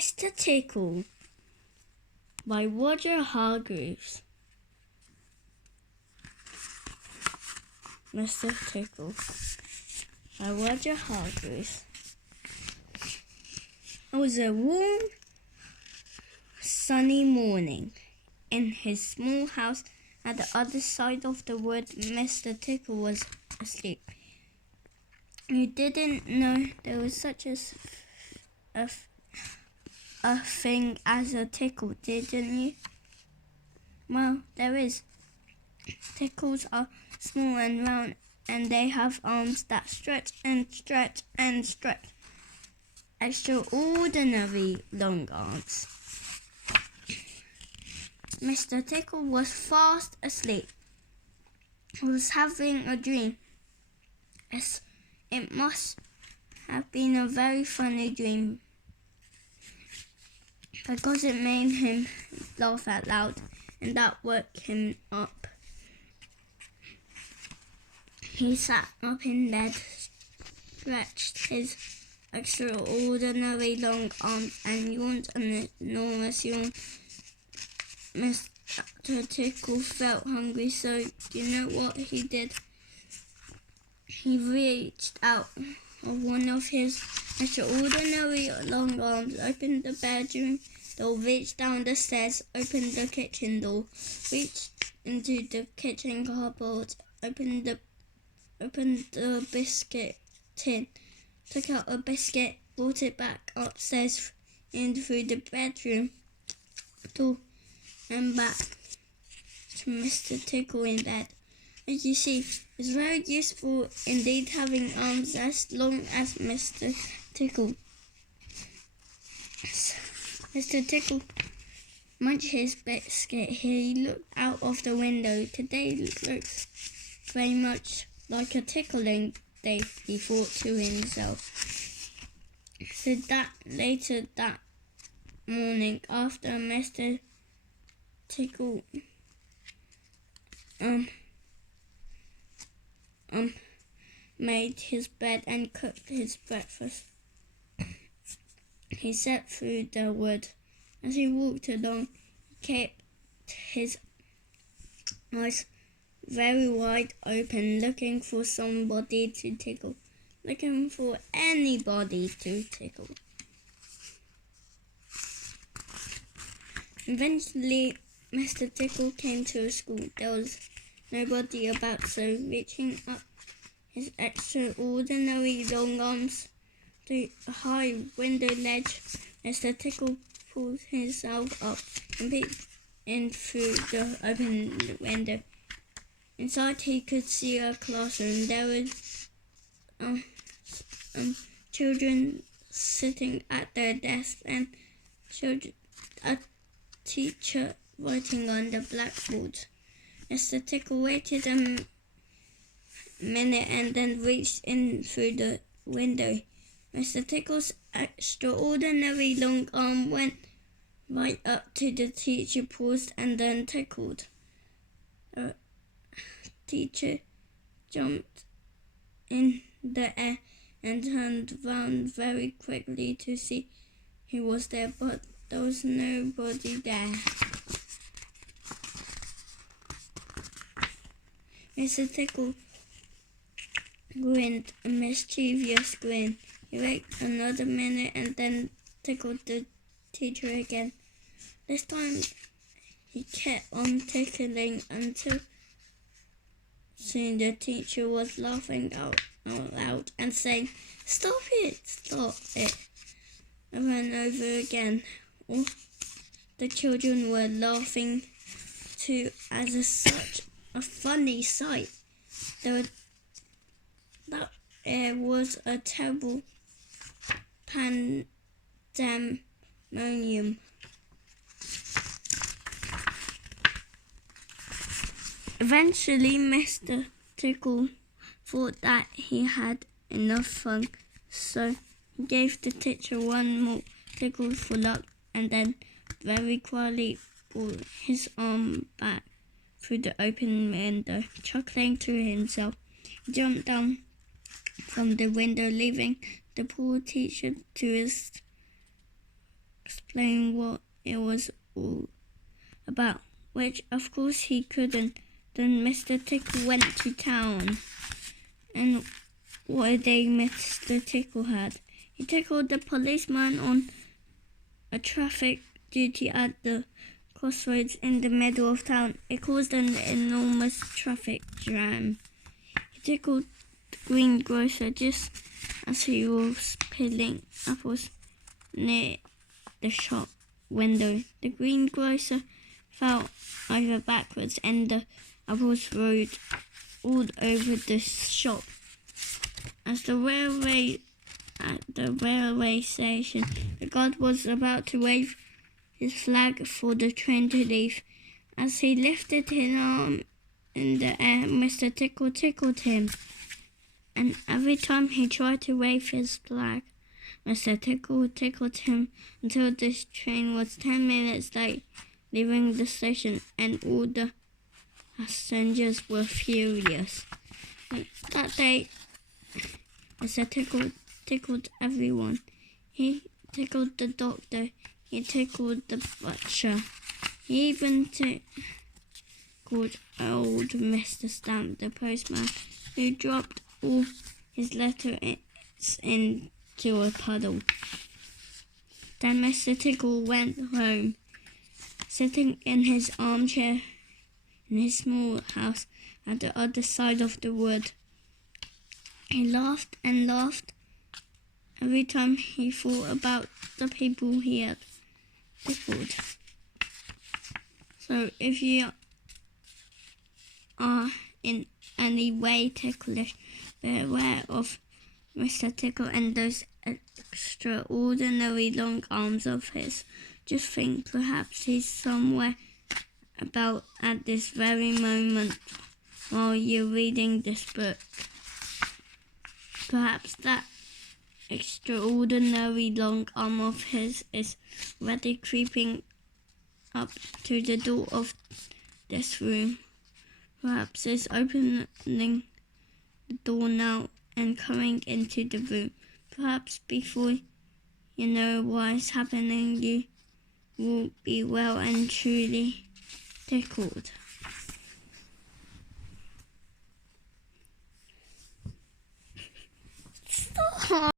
Mr. Tickle by Roger Hargreaves. Mr. Tickle by Roger Hargreaves. It was a warm, sunny morning. In his small house at the other side of the wood, Mr. Tickle was asleep. You didn't know there was such a thing as a tickle, didn't you? Well, there is. Tickles are small and round, and they have arms that stretch and stretch and stretch. Extraordinary long arms. Mr. Tickle was fast asleep. He was having a dream. It must have been a very funny dream, because it made him laugh out loud, and that woke him up. He sat up in bed, stretched his extraordinary long arms, and yawned an enormous yawn. Mr. Tickle felt hungry, so you know what he did? He reached out of one of his extraordinary long arms, opened the bedroom door, reached down the stairs, opened the kitchen door, reached into the kitchen cupboard, opened the biscuit tin, took out a biscuit, brought it back upstairs in through the bedroom door, and back to Mr. Tickle in bed. As you see, it's very useful indeed having arms as long as Mr. Tickle. Mr. Tickle munched his biscuit. He looked out of the window. Today looks very much like a tickling day, he thought to himself. So that later that morning, after Mr. Tickle made his bed and cooked his breakfast, he set through the wood. As he walked along, he kept his eyes very wide open, looking for somebody to tickle, looking for anybody to tickle. Eventually, Mr. Tickle came to a school. There was nobody about, so reaching up his extraordinary long arms to a high window ledge, Mr. Tickle pulled himself up and peeked in through the open window. Inside he could see a classroom. There were children sitting at their desks and a teacher writing on the blackboard. Mr. Tickle waited a minute and then reached in through the window. Mr. Tickle's extraordinary long arm went right up to the teacher, paused, and then tickled. The teacher jumped in the air and turned round very quickly to see who was there, but there was nobody there. Mr. Tickle grinned a mischievous grin. He waited another minute and then tickled the teacher again. This time he kept on tickling until soon the teacher was laughing out loud and saying, "Stop it, stop it," over and over again. All the children were laughing too, as such a funny sight. There was a terrible pandemonium. Eventually, Mr. Tickle thought that he had enough fun, so he gave the teacher one more tickle for luck, and then very quietly brought his arm back through the open window. Chuckling to himself, he jumped down from the window, leaving the poor teacher to his explain what it was all about, which of course he couldn't. Then Mr. Tickle went to town, and what a day Mr. Tickle had. He tickled the policeman on a traffic duty at the crossroads in the middle of town. It caused an enormous traffic jam. He tickled the greengrocer just as he was peeling apples near the shop window. The greengrocer fell over backwards and the apples rolled all over the shop. At the railway station, the guard was about to wave his flag for the train to leave. As he lifted his arm in the air, Mr. Tickle tickled him, and every time he tried to wave his flag, Mr. Tickle tickled him until the train was 10 minutes late, leaving the station, and all the passengers were furious. That day, Mr. Tickle tickled everyone. He tickled the doctor. He tickled the butcher. He even tickled old Mr. Stamp, the postman, who dropped all his letters into a puddle. Then Mr. Tickle went home, sitting in his armchair in his small house at the other side of the wood. He laughed and laughed every time he thought about the people he had tickled. So if you are in any way ticklish, be aware of Mr. Tickle and those extraordinary long arms of his. Just think, perhaps he's somewhere about at this very moment while you're reading this book. Perhaps that extraordinary long arm of his is already creeping up to the door of this room. Perhaps it's opening the door now and coming into the room. Perhaps before you know what is happening, you will be well and truly tickled. Stop!